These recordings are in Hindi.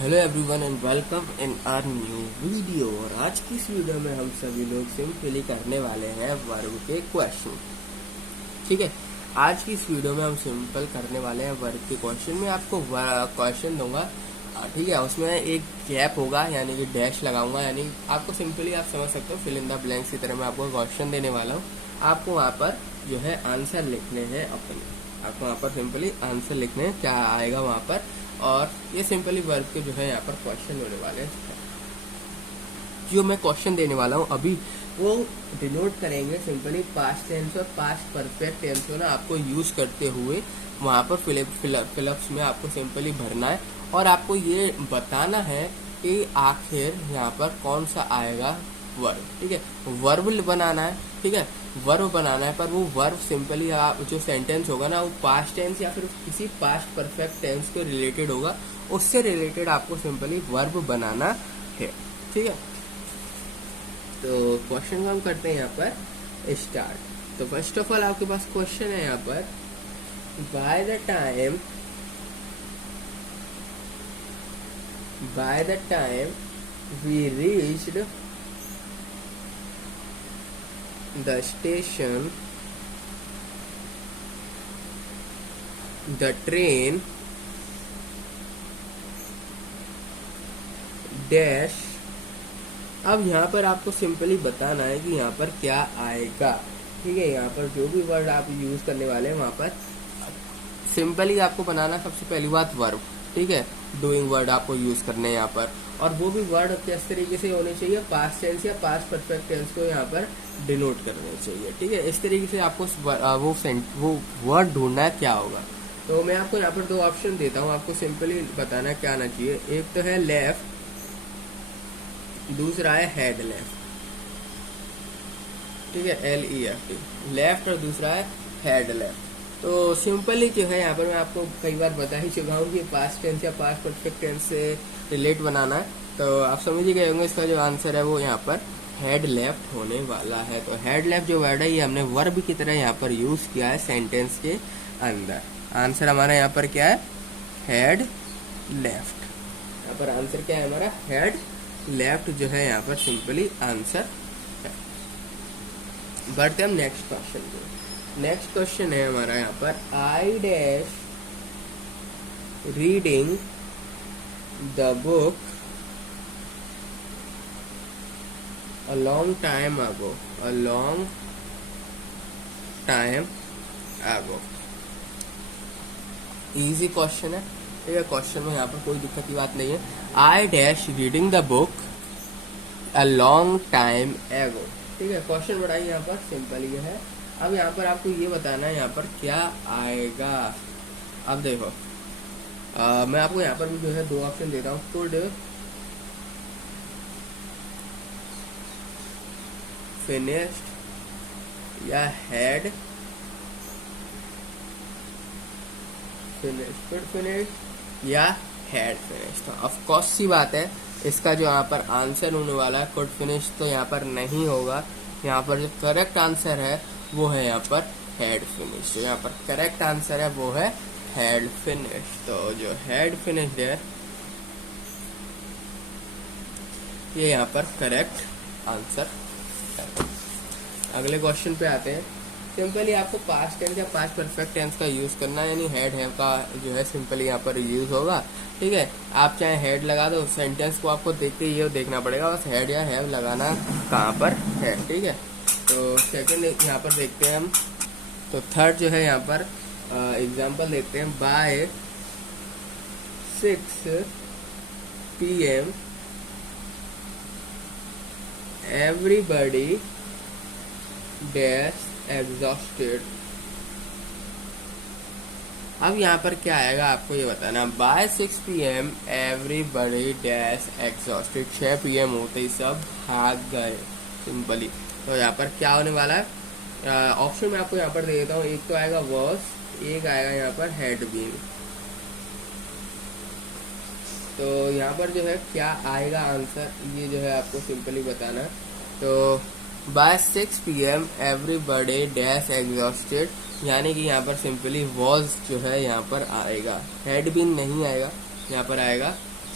Hello everyone and welcome in our new video. और आज की इस वीडियो में हम सभी लोग सिंपली करने वाले हैं वर्ब के क्वेश्चन। ठीक है, आज की इस वीडियो में हम सिंपल करने वाले हैं वर्ब के क्वेश्चन। में आपको क्वेश्चन दूंगा, ठीक है, उसमें एक गैप होगा यानी कि डैश लगाऊंगा, यानी आपको सिंपली आप समझ सकते हो फिल इन द ब्लैंक्स की तरह मैं आपको क्वेश्चन देने वाला हूँ। आपको वहाँ पर जो है आंसर लिखने हैं अपने, आपको वहाँ पर सिंपली आंसर लिखने हैं, क्या आएगा वहाँ पर। और ये सिंपली वर्ब के जो है यहाँ पर क्वेश्चन होने वाले हैं। जो मैं क्वेश्चन देने वाला हूँ अभी वो डिनोट करेंगे सिंपली पास्ट टेंस और पास्ट परफेक्ट टेंस को ना आपको यूज करते हुए वहाँ पर फिलअप्स में आपको सिंपली भरना है और आपको ये बताना है कि आखिर यहाँ पर कौन सा आएगा वर्ब। ठीक है, वर्ब बनाना है। ठीक है, वर्ब बनाना है, पर वो वर्ब सिंपली आप जो सेंटेंस होगा ना वो पास्ट टेंस या फिर किसी पास्ट परफेक्ट टेंस के रिलेटेड होगा, उससे रिलेटेड आपको सिंपली वर्ब बनाना है। ठीक है, तो क्वेश्चन को हम करते हैं यहाँ पर स्टार्ट। तो फर्स्ट ऑफ ऑल आपके पास क्वेश्चन है यहाँ पर, by the time we reached the station, the train dash। अब यहाँ पर आपको सिंपली बताना है कि यहाँ पर क्या आएगा। ठीक है, यहाँ पर जो भी वर्ड आप यूज करने वाले हैं वहाँ पर सिंपली आपको बनाना सबसे पहली बात वर्ब। ठीक है, डूइंग वर्ड आपको यूज करने हैं यहाँ पर, और वो भी वर्ड किस तरीके से होने चाहिए, पास्ट टेंस या पास्ट परफेक्ट टेंस को यहाँ पर डिनोट करने चाहिए। ठीक है, इस तरीके से आपको वो वर्ड ढूंढना है क्या होगा। तो मैं आपको यहाँ पर दो ऑप्शन देता हूँ, आपको सिंपली बताना क्या आना चाहिए। एक तो है लेफ्ट, दूसरा है हेड लेफ्ट। ठीक है, LEFT लेफ्ट, और दूसरा है हेड लेफ्ट। तो सिंपली जो है यहाँ पर मैं आपको कई बार बता ही चुका हूँ कि पास्ट टेंस या पास्ट परफेक्ट टेंस से रिलेट बनाना है। तो आप समझ ही गए होंगे इसका जो आंसर है वो यहाँ पर हेड लेफ्ट होने वाला है। तो हेड लेफ्ट जो वर्ड है ये हमने वर्ब की तरह यहाँ पर यूज किया है सेंटेंस के अंदर। आंसर हमारा यहाँ पर क्या है, हेड लेफ्ट। यहाँ पर आंसर क्या है हमारा, हेड लेफ्ट जो है यहाँ पर सिंपली आंसर है। बढ़ते हम नेक्स्ट क्वेश्चन को। नेक्स्ट क्वेश्चन है हमारा यहाँ पर, I dash reading the book a long time ago, a long time ago। Easy question है। ठीक है, क्वेश्चन में यहाँ पर कोई दिक्कत की बात नहीं है। I dash reading the book a long time एगो। ठीक है, क्वेश्चन बड़ा ही यहाँ पर सिंपल ही है। अब यहाँ पर आपको ये बताना है यहाँ पर क्या आएगा। अब देखो मैं आपको यहाँ पर भी जो है दो ऑप्शन देता हूँ, कुड फिनिश्ड या हैड फिनिश्ड, कुड फिनिश्ड या हैड फिनिश्ड। तो ऑफ कोर्स सी बात है इसका जो यहाँ पर आंसर होने वाला है कुड फिनिश्ड तो यहाँ पर नहीं होगा। यहाँ पर जो करेक्ट आंसर है वो है यहाँ पर हैड फिनिश्ड। तो यहाँ पर करेक्ट आंसर है वो है हैड फिनिश्ड। तो जो हैड फिनिश्ड है ये यहाँ पर करेक्ट आंसर है। अगले क्वेश्चन पे आते हैं। सिंपली आपको पास्ट टेंस या पास्ट परफेक्ट टेंस का यूज करना है, यानी हेड हैव का जो है सिंपली यहाँ पर यूज होगा। ठीक है, आप चाहे हेड लगा दो, सेंटेंस को आपको देखते ही ये देखना पड़ेगा बस हेड या हैव लगाना कहाँ पर है। ठीक है, तो सेकंड यहाँ पर देखते हैं हम। तो थर्ड जो है यहाँ पर एग्जाम्पल देखते हैं, bye 6 PM everybody dash exhausted। अब यहाँ पर क्या आएगा आपको ये बताना। By 6 PM everybody dash exhausted, 6 PM होते ही सब भाग गए सिंपली। तो यहाँ पर क्या होने वाला है, ऑप्शन में आपको यहाँ पर दे देता हूँ। एक तो आएगा वर्स, एक आएगा यहाँ पर हैड बीन। तो यहाँ पर जो है क्या आएगा आंसर ये जो है आपको सिंपली बताना। तो by 6 PM everybody dash exhausted, यानी कि यहाँ पर सिंपली वॉज जो है यहाँ पर आएगा, हैड बीन नहीं आएगा, यहाँ पर आएगा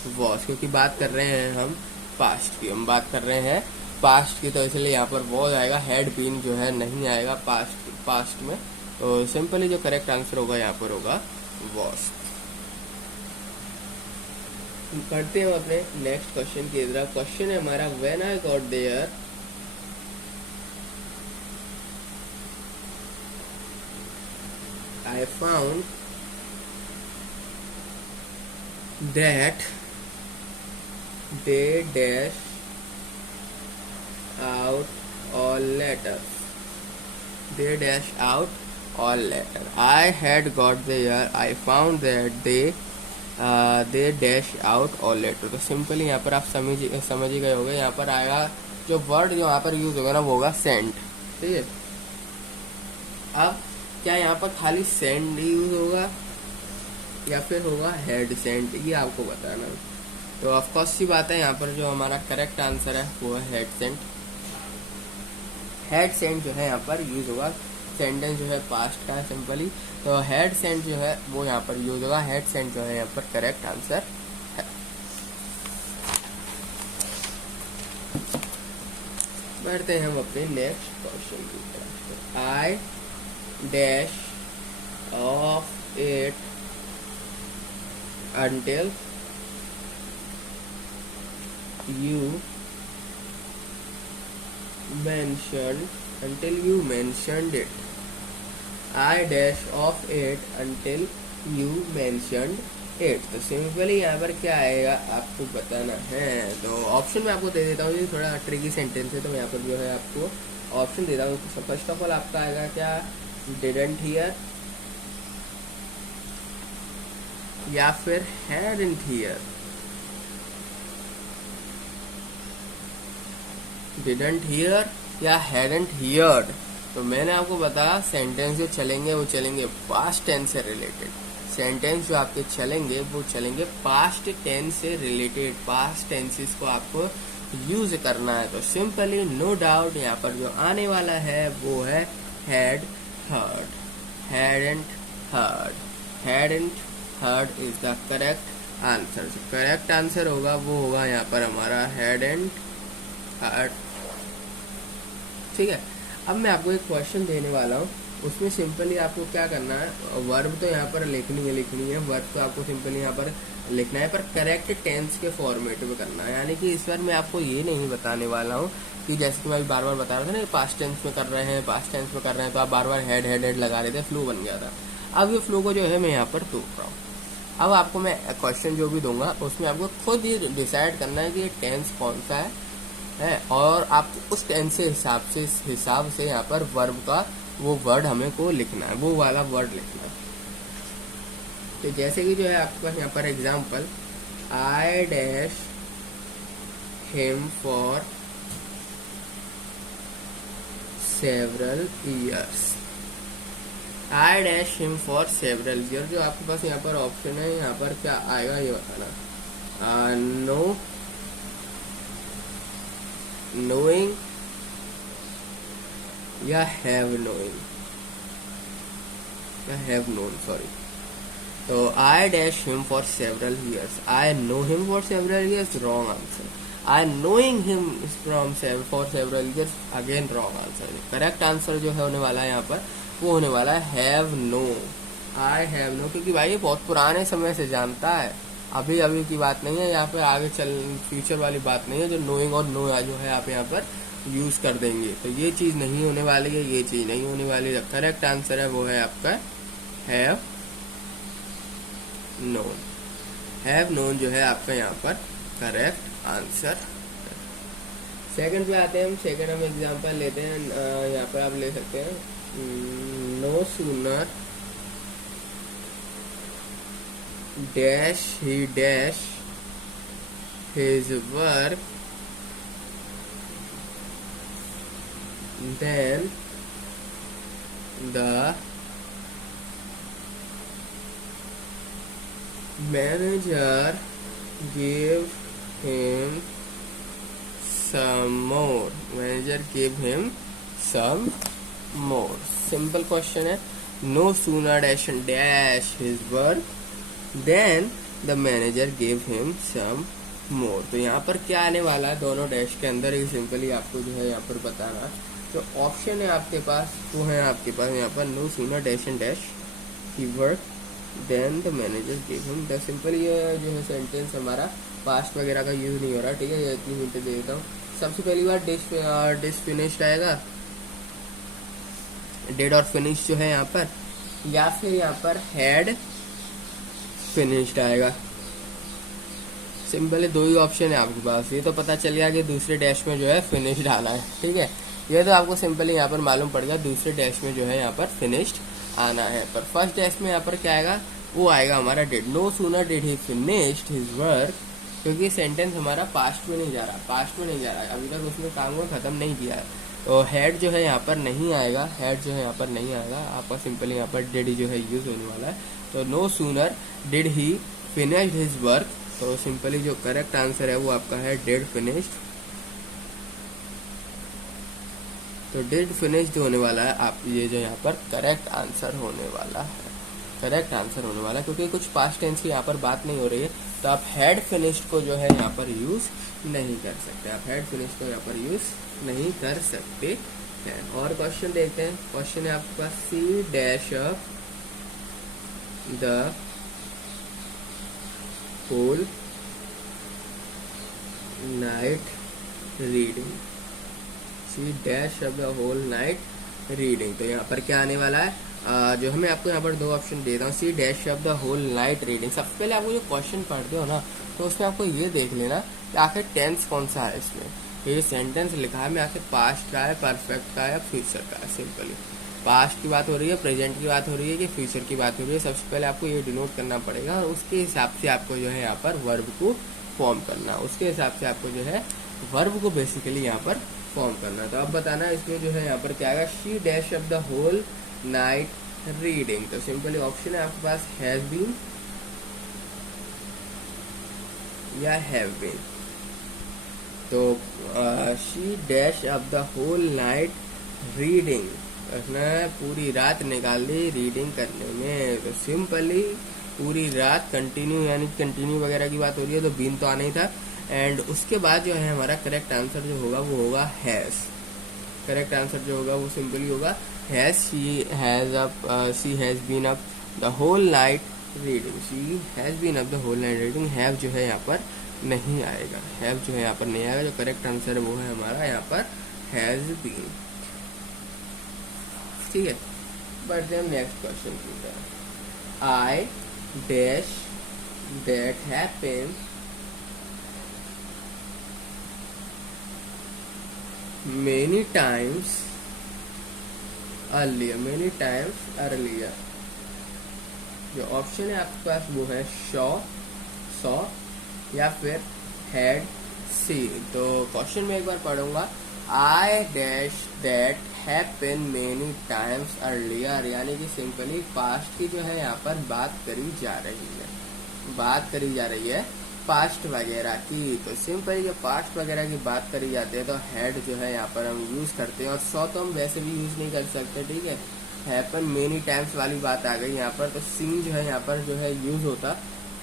वॉज, क्योंकि बात कर रहे हैं हम पास्ट की, हम बात कर रहे हैं पास्ट की, तो इसलिए यहाँ पर वॉज आएगा, हैड बीन जो है नहीं आएगा पास्ट में। तो सिंपली जो करेक्ट आंसर होगा यहाँ पर होगा वॉज। करते हैं अपने नेक्स्ट क्वेश्चन की तरफ। क्वेश्चन है हमारा, when I got there I found that they dash out all letters. They dash out all letters. I had got there. I found that they dash out all letters. तो सिंपली यहाँ पर आप समझ ही गए होंगे। यहाँ पर आएगा जो वर्ड जो यहाँ पर यूज होगा ना वो होगा सेंट, ठीक है। अब क्या यहाँ पर खाली सेंड यूज होगा या फिर होगा हेड सेंट, ये आपको बताना। तो ऑफकोर्स सी बात है, यहाँ पर जो हमारा करेक्ट आंसर है वो है हेड सेंट। हेड सेंट जो है यहाँ पर यूज होगा, सेंटेंस जो है पास्ट का है सिंपली, तो हेड सेंट जो है वो यहाँ पर यूज होगा। हेड सेंट जो है यहाँ पर करेक्ट आंसर है। बढ़ते हैं हम अपने नेक्स्ट क्वेश्चन की तरफ। आई dash of it until you mentioned it. I dash of it until you mentioned it. तो सिंपली यहाँ पर क्या आएगा आपको बताना है। तो ऑप्शन में आपको दे देता हूँ, ये थोड़ा ट्रिकी सेंटेंस है तो यहाँ पर जो है आपको ऑप्शन देता हूँ। तो फर्स्ट ऑफ ऑल आपका आएगा क्या, didn't hear या फिर hadn't hear। didn't hear या hadn't heard। तो मैंने आपको बताया सेंटेंस जो चलेंगे वो चलेंगे पास्ट टेंस से रिलेटेड। सेंटेंस जो आपके चलेंगे वो चलेंगे पास्ट टेंस से रिलेटेड, पास्ट टेंसेस को आपको यूज करना है। तो सिंपली नो डाउट यहाँ पर जो आने वाला है वो है had heard, hadn't heard। hadn't heard is the correct answer। जो करेक्ट आंसर होगा वो होगा यहाँ पर हमारा hadn't heard, ठीक है। अब मैं आपको एक क्वेश्चन देने वाला हूँ, उसमें सिंपली आपको क्या करना है, वर्ब तो यहाँ पर लिखनी है, वर्ब तो आपको सिंपली यहाँ पर लिखना है, पर करेक्ट टेंस के फॉर्मेट में करना है। यानी कि इस बार मैं आपको ये नहीं बताने वाला हूँ कि जैसे कि मैं बार बार बता रहा था ना, पास्ट टेंस में कर रहे हैं, पास्ट टेंस में कर रहे हैं, तो आप बार बार हेड लगा रहे थे, फ्लो बन गया था। अब ये फ्लो को जो है मैं यहाँ पर तोड़ रहा हूँ। अब आपको मैं क्वेश्चन जो भी दूंगा उसमें आपको खुद ही डिसाइड करना है कि ये टेंस कौन सा है, और आप उस टेंस से हिसाब से यहाँ पर वर्ब का वो वर्ड हमें को लिखना है, वो वाला वर्ड लिखना है। तो जैसे कि जो है आपके पास यहाँ पर example, I dash him for several years. I dash him for several year. जो आपके पास यहाँ पर ऑप्शन है, यहाँ पर क्या आएगा ये बताना। नो, नोइंग या हैव नोइंग या हैव नोन, सॉरी। तो I dash him for several years, I know him for several years, wrong answer. I knowing him from for several years, again wrong answer. Correct answer जो है होने वाला है यहाँ पर वो होने वाला है have no. I have no, क्योंकि भाई ये बहुत पुराने समय से जानता है, अभी अभी की बात नहीं है, यहाँ पे आगे फ्यूचर वाली बात नहीं है जो नोइंग और नो जो है आप यहाँ पर यूज कर देंगे। तो ये चीज नहीं होने वाली है, ये चीज नहीं होने वाली है। करेक्ट आंसर है वो है आपका हैव नोन। हैव नोन जो है आपका यहाँ पर करेक्ट आंसर। सेकंड पे आते हैं हम। सेकंड हम एग्जांपल लेते हैं, यहाँ पे आप ले सकते हैं, no sooner dash he dash his work then the manager gave him some more। manager gave him some more। simple question है, no sooner dash his work then the manager gave him some more. तो यहाँ पर क्या आने वाला है दोनों डैश के अंदर, ये सिंपली आपको जो है यहाँ पर बताना। जो ऑप्शन है आपके पास वो है आपके पास यहाँ पर no sooner dash and dash he work then the manager give him the. Simple ये जो है सेंटेंस हमारा पास्ट वगैरह का यूज नहीं हो रहा, ठीक है। ये इतनी हिंट दे देता हूँ। सबसे पहली बार डिश फिनिश्ड आएगा, डेड और फिनिश जो है यहाँ पर, या फिर यहाँ पर हैड फिनिश्ड आएगा। सिंपल दो ही ऑप्शन है आपके पास। ये तो पता चल गया कि दूसरे डैश में जो है फिनिश्ड आना है, ठीक है। ये तो आपको सिंपली यहाँ पर मालूम पड़ गया दूसरे डैश में जो है यहाँ पर फिनिश्ड आना है। पर फर्स्ट डैश में यहाँ पर क्या आएगा, वो आएगा हमारा did. No sooner did he finished his work, क्योंकि सेंटेंस हमारा पास्ट में नहीं जा रहा, पास्ट में नहीं जा रहा है, अभी तक उसने काम को खत्म नहीं किया है। तो हैड जो है यहाँ पर नहीं आएगा, हैड जो है यहाँ पर नहीं आएगा। आपका सिंपली यहाँ पर डिड जो है यूज होने वाला है। तो no sooner did he finished his work, तो सिंपली जो करेक्ट आंसर है वो आपका है डिड फिनिश्ड। तो डिड फिनिश्ड होने वाला है आप, ये जो यहाँ पर करेक्ट आंसर होने वाला है, करेक्ट आंसर होने वाला है। क्योंकि कुछ पास्ट टेंस की यहाँ पर बात नहीं हो रही है, तो आप हैड फिनिश्ड को जो है यहाँ पर यूज नहीं कर सकते, आप हैड फिनिश्ड को यहाँ पर यूज नहीं कर सकते हैं। और क्वेश्चन देखते हैं। क्वेश्चन है आपके पास C dash up the whole night reading, C dash of the whole night reading. तो यहाँ पर क्या आने वाला है, जो हमें आपको यहाँ पर दो ऑप्शन देता हूँ, she dash of the whole night reading. सबसे पहले आपको जो क्वेश्चन पढ़ते हो ना, तो उसमें आपको ये देख लेना कि आखिर टेंस कौन सा है इसमें। ये सेंटेंस लिखा है में आखिर पास्ट का है, परफेक्ट का है या फ्यूचर का है। सिंपली पास्ट की बात हो रही है, प्रेजेंट की बात हो रही है कि फ्यूचर की बात हो रही है, सबसे पहले आपको ये डिनोट करना पड़ेगा। और उसके हिसाब से आपको जो है यहाँ पर वर्ब को फॉर्म करना, उसके हिसाब से आपको जो है वर्ब को बेसिकली यहाँ पर फॉर्म करना। तो अब बताना इसमें जो है यहाँ पर क्या आएगा, she dash of the whole night reading. तो सिंपली ऑप्शन है आपके पास हैज बीन या हैव बीन। तो she dash of the whole night reading, उसने पूरी रात निकाल दी रीडिंग करने में। तो सिंपली पूरी रात कंटिन्यू, यानी कंटिन्यू वगैरह की बात हो रही है, तो बीन तो आना ही था। एंड उसके बाद जो है हमारा करेक्ट आंसर जो होगा वो होगा हैज। करेक्ट आंसर जो होगा वो सिंपली होगा has. She has been up the whole night reading, she has been up the whole night reading. Have जो है यहाँ पर नहीं आएगा, हैव जो है यहाँ पर नहीं आएगा। जो करेक्ट आंसर है वो है हमारा यहाँ पर हैज बीन, ठीक है। बढ़ते हैं नेक्स्ट क्वेश्चन की तरफ। I dash that happened many times earlier, many times earlier। जो ऑप्शन है आपके पास वो है सॉ या फिर हैड सीन। तो क्वेश्चन में एक बार पढ़ूंगा, I dash that happen many times earlier, यानी कि सिंपली पास्ट की जो है यहाँ पर बात करी जा रही है, बात करी जा रही है पास्ट वगैरह की। तो सिंपली जब पास्ट वगैरह की बात करी जाती है तो हैड जो है यहाँ पर हम यूज करते हैं। और सॉ तो हम वैसे भी यूज नहीं कर सकते, ठीक है। हैपन मेनी टाइम्स वाली बात आ गई यहाँ पर, तो सीन जो है यहाँ पर जो है यूज होता,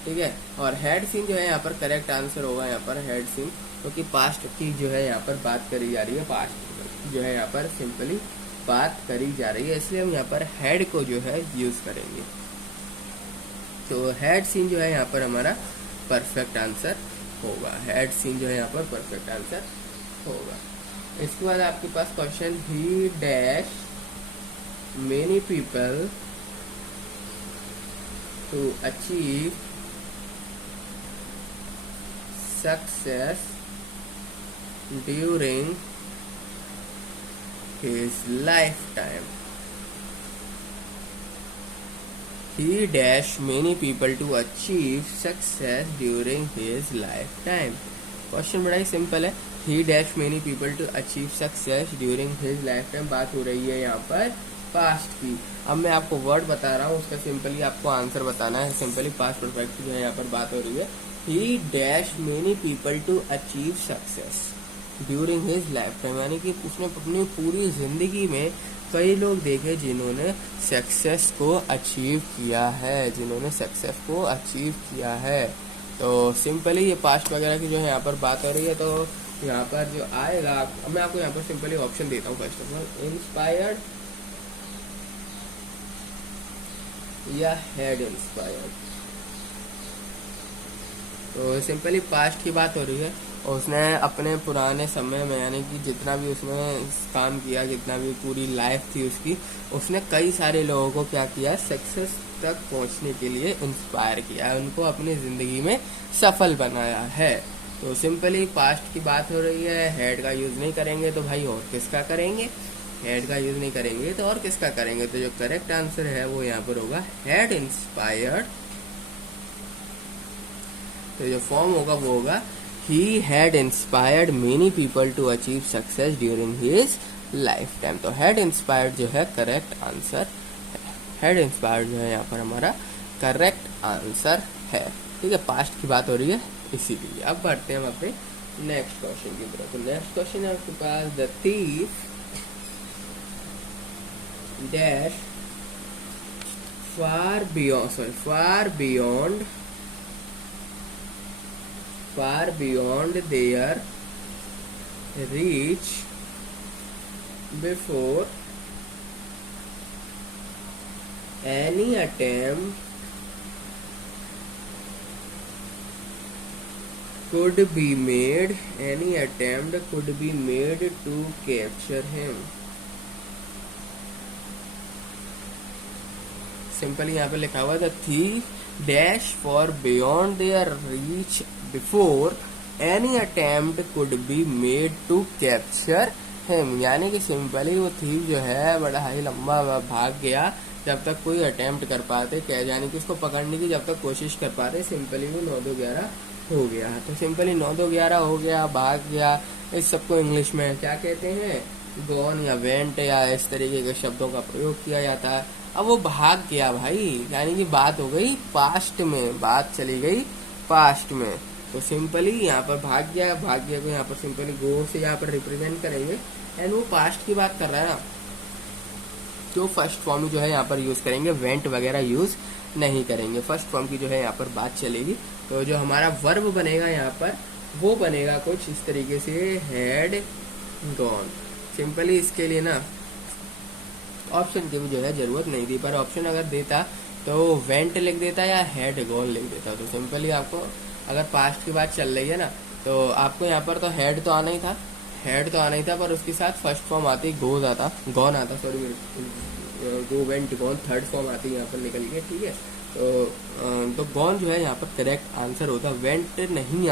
ठीक है। और हैड सीन जो है यहाँ पर करेक्ट आंसर होगा यहाँ पर हैड सीन, क्योंकि पास्ट की जो है यहाँ पर बात करी जा रही है, पास्ट जो है यहाँ पर सिंपली बात करी जा रही है, इसलिए हम यहाँ पर हैड को जो है यूज करेंगे। तो हैड सीन जो है यहाँ पर हमारा परफेक्ट आंसर होगा, हैड सीन जो है यहाँ पर परफेक्ट आंसर होगा। इसके बाद आपके पास question, he dash many people to achieve success during his lifetime. He dash many people to achieve success during his lifetime। Question बड़ा ही सिंपल है, he dash many people to achieve success during his lifetime। बात हो रही है यहाँ पर पास्ट की। अब मैं आपको वर्ड बता रहा हूँ, उसका सिंपली आपको आंसर बताना है। सिंपली पास्ट परफेक्ट की जो है यहाँ पर बात हो रही है, he dash many people to achieve success during his life time, यानी कि उसने अपनी पूरी जिंदगी में कई लोग देखे जिन्होंने सक्सेस को अचीव किया है, तो सिंपली ये पास्ट वगैरह की जो है यहाँ पर बात हो रही है। तो यहाँ पर जो आएगा, मैं आपको यहाँ पर सिंपली ऑप्शन देता हूँ। फर्स्ट ऑफ ऑल इंस्पायर्ड या हेड इंस्पायर्ड। तो सिंपली पास्ट की बात हो रही है, और उसने अपने पुराने समय में, यानी कि जितना भी उसने काम किया, जितना भी पूरी लाइफ थी उसकी, उसने कई सारे लोगों को क्या किया, सक्सेस तक पहुंचने के लिए इंस्पायर किया है, उनको अपनी ज़िंदगी में सफल बनाया है। तो सिंपली पास्ट की बात हो रही है, हेड का यूज़ नहीं करेंगे तो भाई और किसका करेंगे, हेड का यूज़ नहीं करेंगे तो और किसका करेंगे। तो जो करेक्ट आंसर है वो यहाँ पर होगा हेड इंस्पायर्ड। तो जो फॉर्म होगा वो होगा he had inspired many people to achieve success during his lifetime। तो head inspired जो है करेक्ट आंसर है, head inspired जो है यहाँ पर हमारा करेक्ट आंसर है। ठीक है, पास्ट की बात हो रही है इसीलिए। अब बढ़ते हैं हम अपने नेक्स्ट क्वेश्चन की तरफ। तो नेक्स्ट क्वेश्चन है आपके पास, the thief dash far beyond their reach before any attempt could be made to capture him। Simply यहाँ पे लिखा हुआ, the thief dash far beyond their reach before any attempt could be made to capture him. यानी कि सिंपली वो थीफ जो है बड़ा ही लंबा भाग गया, जब तक कोई अटेम्प्ट कर पाते, क्या यानी कि उसको पकड़ने की जब तक कोशिश कर पाते, सिंपली वो 9-2-11 हो गया। तो सिंपली 9-2-11 हो गया, भाग गया। इस सबको इंग्लिश में क्या कहते हैं, गॉन या वेंट या इस तरीके के शब्दों का प्रयोग किया जाता है। अब वो भाग गया भाई, यानी कि बात हो गई पास्ट में, बात चली गई पास्ट में। तो सिंपली यहाँ पर भाग गया को यहाँ पर सिंपली गो से यहाँ पर रिप्रेजेंट करेंगे, एंड वो पास्ट की बात कर रहा है ना, तो फर्स्ट फॉर्म जो है यहाँ पर यूज करेंगे, वेंट वगैरह यूज नहीं करेंगे, फर्स्ट फॉर्म की जो है यहाँ पर बात चलेगी। तो जो हमारा वर्ब बनेगा यहाँ पर, वो बनेगा कुछ इस तरीके से, हैड गॉन। सिंपली इसके लिए ना ऑप्शन की भी जो है जरूरत नहीं थी, पर ऑप्शन अगर देता तो वेंट लिख देता या हेड गॉन लिख देता। तो सिंपली आपको अगर पास्ट की बात चल रही है ना, तो आपको यहाँ पर तो हेड तो आना ही था, पर उसके साथ फर्स्ट फॉर्म आती गॉन आता, sorry go went gone, third form आती यहाँ पर निकल के। ठीक है, तो गॉन जो है यहाँ पर करेक्ट आंसर होता। वेंट नहीं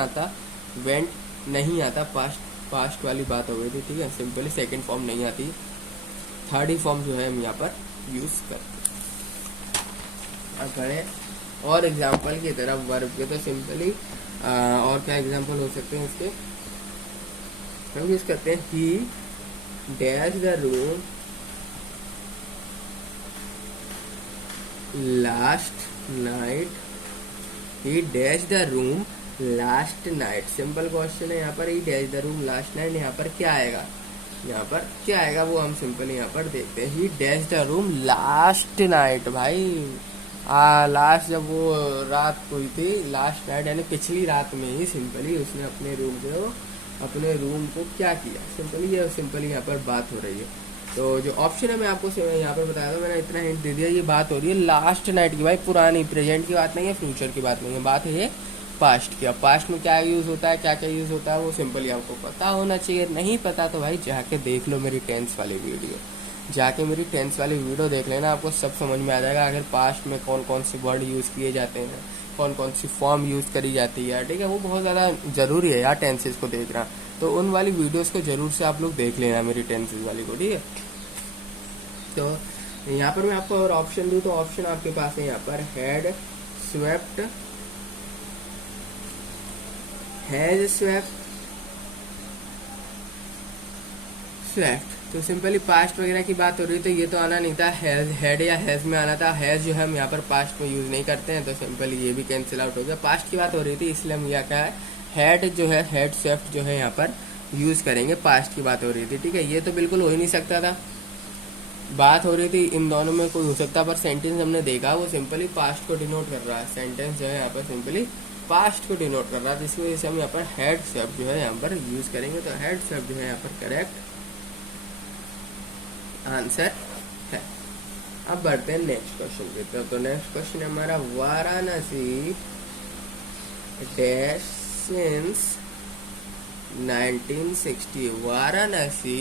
आता, पास्ट वाली बात हो गई थी। ठीक है, सिंपली सेकंड फॉर्म नहीं आती, थर्ड ही फॉर्म जो है हम यहाँ पर यूज करते हैं। अब करें और एग्जाम्पल की तरफ वर्ब के, तो सिंपली और क्या एग्जाम्पल हो सकते हैं इसके, हम यूज करते हैं ही dash the room last night, he dash the room last night. Simple question है यहाँ पर, ही dash the room last night, यहाँ पर क्या आएगा, वो हम सिंपल यहाँ पर देखते हैं। ही dash the room last night. भाई लास्ट जब वो रात हुई थी, लास्ट नाइट यानी पिछली रात में ही सिंपली उसने अपने रूम को क्या किया, सिंपली यहाँ पर बात हो रही है। तो जो ऑप्शन है मैं आपको यहाँ पर बताया था, मैंने इतना हिंट दे दिया, ये बात हो रही है लास्ट नाइट की। भाई पुरानी, प्रेजेंट की बात नहीं है, फ्यूचर की बात नहीं है, बात है पास्ट किया। पास्ट में क्या यूज होता है, क्या क्या यूज होता है, वो सिंपली आपको पता होना चाहिए। नहीं पता तो भाई जाके देख लो मेरी टेंस वाली वीडियो, देख लेना, आपको सब समझ में आ जाएगा। आखिर पास्ट में कौन कौन से वर्ड यूज किए जाते हैं, कौन कौन सी फॉर्म यूज करी जाती है। ठीक है, वो बहुत ज्यादा जरूरी है यार टेंसेस को देखना। तो उन वाली वीडियोस को जरूर से आप लोग देख लेना, मेरी टेंसेस वाली को। ठीक है, तो यहाँ पर मैं आपको और ऑप्शन दूं, तो ऑप्शन आपके पास है यहाँ पर, हैड स्वेप्ट, हैज स्वेप्ट, तो सिंपली पास्ट वगैरह की बात हो रही है, तो ये तो आना नहीं था, हैड या हैज में आना था। हैज जो है हम यहाँ पर पास्ट में यूज नहीं करते हैं, तो सिंपली ये भी कैंसिल आउट हो गया। पास्ट की बात हो रही थी इसलिए हम यहाँ क्या है, हैड जो है, हैड स्वेप्ट जो है यहाँ पर यूज करेंगे, पास्ट की बात हो रही थी। ठीक है, ये तो बिल्कुल हो ही नहीं सकता था, बात हो रही थी इन दोनों में कोई हो सकता है, पर सेंटेंस हमने देखा वो सिंपली पास्ट को डिनोट कर रहा है। सेंटेंस जो है यहाँ पर सिंपली पास्ट को डिनोट कर रहा है, जिसकी वजह से हम यहाँ पर हैड शब्द जो है यहाँ पर यूज करेंगे। तो हैड शब्द जो है यहाँ पर करेक्ट आंसर है। अब बढ़ते हैं नेक्स्ट क्वेश्चन की तरफ। तो नेक्स्ट क्वेश्चन हमारा, Varanasi dash since 1960। Varanasi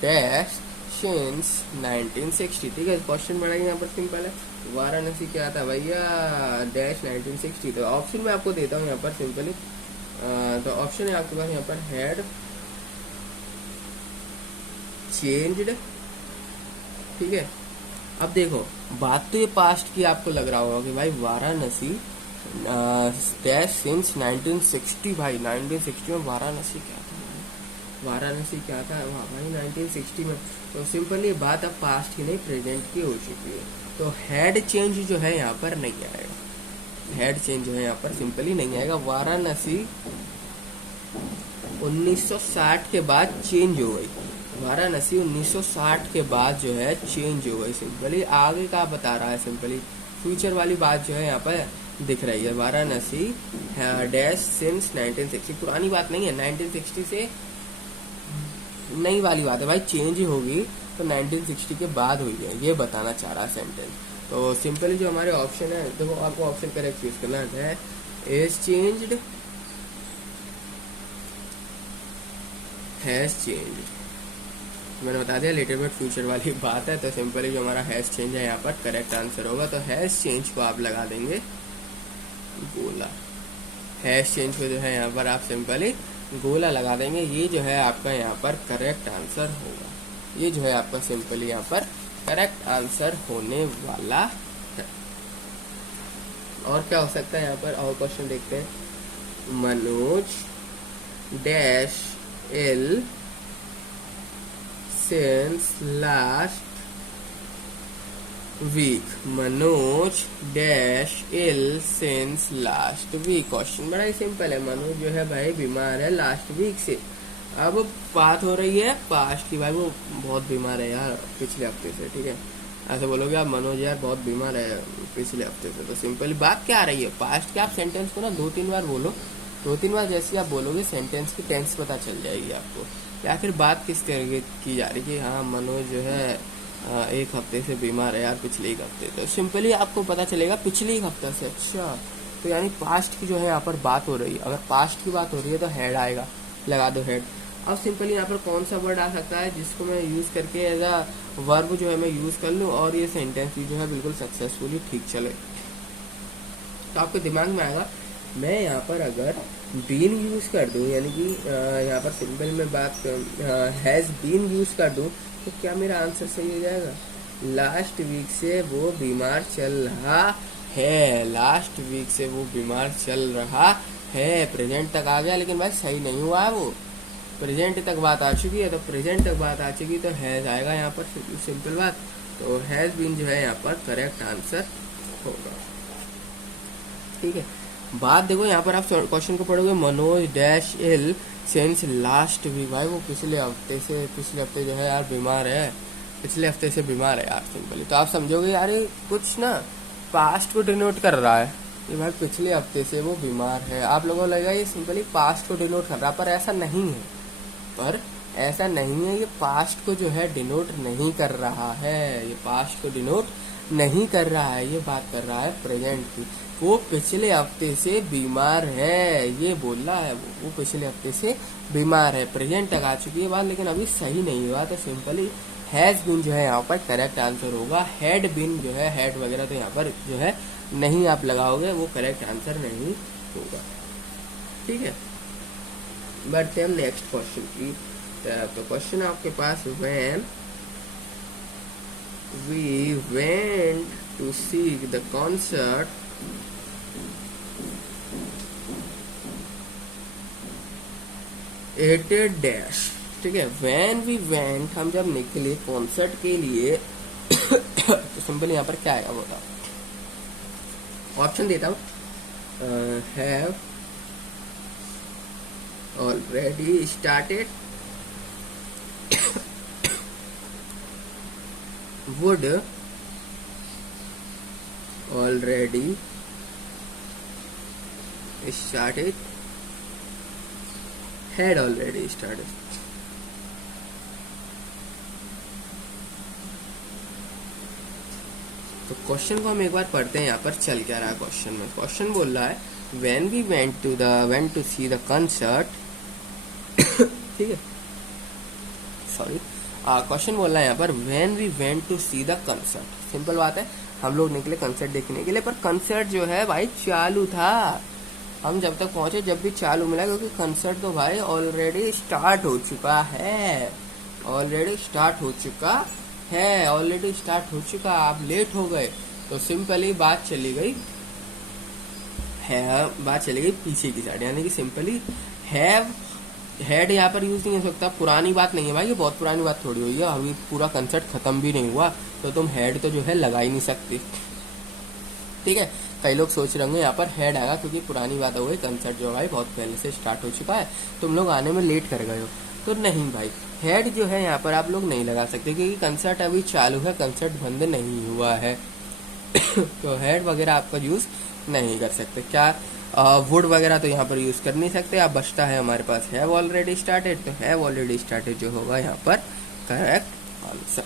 dash since 1960। ठीक है, क्वेश्चन बड़ा यहाँ पर सिंपल है। वाराणसी क्या था भैया, डैश 1960। तो ऑप्शन में आपको देता हूँ यहाँ पर सिंपली। तो ऑप्शन है आपके पास यहाँ पर, हैड चेंज्ड। ठीक है, अब देखो बात तो ये पास्ट की आपको लग रहा होगा कि भाई वाराणसी डैश सिंस 1960। भाई 1960 में वाराणसी क्या था, वाराणसी क्या था भाई 1960 में। तो सिंपल ये बात अब पास्ट की नहीं प्रेजेंट की हो चुकी है। तो हेड चेंज जो है यहाँ पर नहीं आएगा, हेड चेंज जो है यहाँ पर सिंपली नहीं आएगा। वाराणसी 1960 के बाद चेंज हो गई। वाराणसी 1960 के बाद जो है चेंज हो गई। सिंपली आगे का बता रहा है, सिंपली फ्यूचर वाली बात जो है यहाँ पर दिख रही है। वाराणसी डैश सिंस 1960, पुरानी बात नहीं है, 1960 से नई वाली बात है भाई, चेंज होगी तो 1960 के बाद हुई है, ये बताना चाह रहा है सेंटेंस। तो सिंपली जो हमारे ऑप्शन है, देखो आपको ऑप्शन करेक्ट यूज करना है, इज चेंज्ड, हैज चेंज्ड। मैंने बता दिया लिटिल बिट फ्यूचर वाली बात है। तो सिंपली जो हमारा हैज चेंज है यहाँ पर करेक्ट आंसर होगा। तो हैज चेंज को आप लगा देंगे गोला, हैश चेंज को जो है यहाँ पर आप सिंपली गोला लगा देंगे। ये जो है आपका यहाँ पर करेक्ट आंसर होगा, ये जो है आपका सिंपली यहाँ पर करेक्ट आंसर होने वाला है। और क्या हो सकता है यहाँ पर, और क्वेश्चन देखते हैं। Manoj dash ill since last week. Manoj dash ill since last week. Question बड़ा ही सिंपल है। मनोज जो है भाई बीमार है लास्ट वीक से। अब बात हो रही है पास्ट की, भाई वो बहुत बीमार है यार पिछले हफ्ते से। ठीक है, ऐसे बोलोगे आप मनोज यार बहुत बीमार है पिछले हफ्ते से, तो सिंपली बात क्या आ रही है पास्ट के। आप सेंटेंस को ना 2-3 बार बोलो, 2-3 बार जैसे आप बोलोगे सेंटेंस की टेंस पता चल जाएगी आपको, या फिर बात किस तरह की जा रही है कि हाँ मनोज जो है एक हफ्ते से बीमार है यार पिछले एक हफ्ते। तो सिंपली आपको पता चलेगा पिछले एक हफ्ते से। अच्छा, तो यानी पास्ट की जो है यहाँ पर बात हो रही है। अगर पास्ट की बात हो रही है तो हेड आएगा, लगा दो हेड। अब सिंपली यहाँ पर कौन सा वर्ड आ सकता है जिसको मैं यूज करके एज अ वर्ब जो है मैं यूज कर लूँ और ये सेंटेंस भी जो है बिल्कुल सक्सेसफुली ठीक चले। तो आपके दिमाग में आएगा, मैं यहाँ पर अगर बीन यूज कर दूं, यानी कि यहाँ पर सिंपल में बात हैज बीन यूज कर दूं, तो क्या मेरा आंसर सही हो जाएगा। लास्ट वीक से वो बीमार चल रहा है, लास्ट वीक से वो बीमार चल रहा है। प्रेजेंट तक आ गया लेकिन भाई सही नहीं हुआ है, वो प्रेजेंट तक बात आ चुकी है। तो प्रेजेंट तक बात आ चुकी तो हैज आएगा यहाँ पर, सिंपल बात। तो हैज बीन जो है यहाँ पर करेक्ट आंसर होगा। ठीक है, बात देखो यहाँ पर आप क्वेश्चन को पढ़ोगे, Manoj dash ill since last week. भाई वो पिछले हफ्ते जो है यार बीमार है, पिछले हफ्ते से बीमार है यार सिंपली। तो आप समझोगे यार ये कुछ ना पास्ट को डिनोट कर रहा है, ये भाई पिछले हफ्ते से वो बीमार है। आप लोगों को लगेगा ये सिंपली पास्ट को डिनोट कर रहा है, पर ऐसा नहीं है, पर ऐसा नहीं है। ये पास्ट को जो है डिनोट नहीं कर रहा है, ये पास्ट को डिनोट नहीं कर रहा है, ये बात कर रहा है प्रेजेंट की। वो पिछले हफ्ते से बीमार है, ये बोल रहा है वो पिछले हफ्ते से बीमार है। प्रेजेंट तक आ चुकी है बात, लेकिन अभी सही नहीं हुआ। तो सिंपली हैज बीन जो है यहाँ पर करेक्ट आंसर होगा। हैड बीन जो है हेड वगैरह तो यहाँ पर जो है नहीं आप लगाओगे, वो करेक्ट आंसर नहीं होगा। ठीक है, बढ़ते हम नेक्स्ट क्वेश्चन की। तो क्वेश्चन आपके पास, when we went to see the concert at a dash। ठीक है, when we went, हम जब निकले कॉन्सर्ट के लिए तो सिंपल यहाँ पर क्या आएगा बोला, ऑप्शन देता हूँ। Have already started, would already started, had already started. तो क्वेश्चन को हम एक बार पढ़ते हैं यहाँ पर चल क्या रहा है क्वेश्चन में। क्वेश्चन बोल रहा है when we went to see the concert ठीक है, सॉरी, क्वेश्चन बोल रहा है यहाँ पर when we went to see the concert। Simple बात है, हम लोग निकले कंसर्ट देखने के लिए, पर कंसर्ट जो है भाई चालू था। हम जब तक पहुंचे जब भी चालू मिला, क्योंकि कंसर्ट तो भाई ऑलरेडी स्टार्ट हो चुका है, ऑलरेडी स्टार्ट हो चुका है, ऑलरेडी स्टार्ट हो चुका। आप लेट हो गए तो सिंपली बात चली गई है, बात चली गई पीछे की साइड, यानी कि सिंपली हैव हेड यहाँ पर यूज नहीं हो सकता। पुरानी बात नहीं है भाई, ये बहुत पुरानी बात थोड़ी हुई है, अभी पूरा कंसर्ट खत्म भी नहीं हुआ तो तुम हेड तो जो है लगा ही नहीं सकती। ठीक है, कई लोग सोच रहे होंगे यहाँ पर हेड आएगा क्योंकि पुरानी बात हो गई, कंसर्ट जो है बहुत पहले से स्टार्ट हो चुका है, तुम लोग आने में लेट कर गए हो। तो नहीं भाई, हेड जो है यहाँ पर आप लोग नहीं लगा सकते क्योंकि कंसर्ट अभी चालू है, कंसर्ट बंद नहीं हुआ है तो हेड वगैरह आपका यूज नहीं कर सकते। क्या वुड वगैरह तो यहाँ पर यूज कर नहीं सकते। अब बचता है हमारे पास हैव ऑलरेडी स्टार्टेड, तो हैव ऑलरेडी स्टार्टेड जो होगा यहाँ पर करेक्ट आंसर।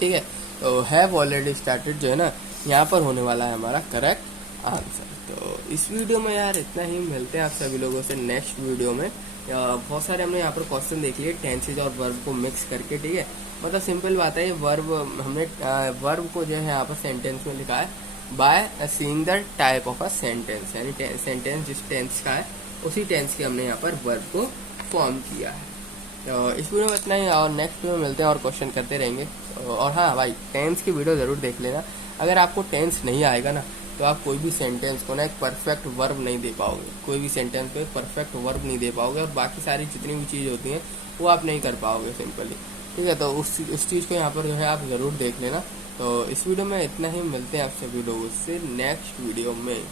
ठीक है, तो हैव ऑलरेडी स्टार्टेड जो है ना यहाँ पर होने वाला है हमारा करेक्ट आंसर। तो इस वीडियो में यार इतना ही, मिलते हैं आप सभी लोगों से नेक्स्ट वीडियो में। बहुत सारे हमने यहाँ पर क्वेश्चन देख लिए टेंसेज और वर्ब को मिक्स करके। ठीक है, मतलब सिंपल बात है, ये वर्ब हमने वर्ब को जो है यहाँ पर सेंटेंस में लिखा है by seeing the type of a sentence, यानी सेंटेंस जिस टेंस का है उसी टेंस के हमने यहाँ पर वर्ब को फॉर्म किया है। तो इस वीडियो में इतना ही, और नेक्स्ट वीडियो में मिलते हैं और क्वेश्चन करते रहेंगे। और हाँ भाई, टेंस की वीडियो जरूर देख लेना। अगर आपको टेंस नहीं आएगा ना तो आप कोई भी सेंटेंस को ना एक परफेक्ट वर्ब नहीं दे पाओगे, कोई भी सेंटेंस को एक परफेक्ट वर्ब नहीं दे पाओगे, और बाकी सारी जितनी भी चीज़ होती हैं वो आप नहीं कर पाओगे सिंपली। ठीक है, तो उस चीज़ को यहाँ पर जो है आप ज़रूर देख लेना। तो इस वीडियो में इतना ही, मिलते हैं आप सभी लोगों से नेक्स्ट वीडियो में।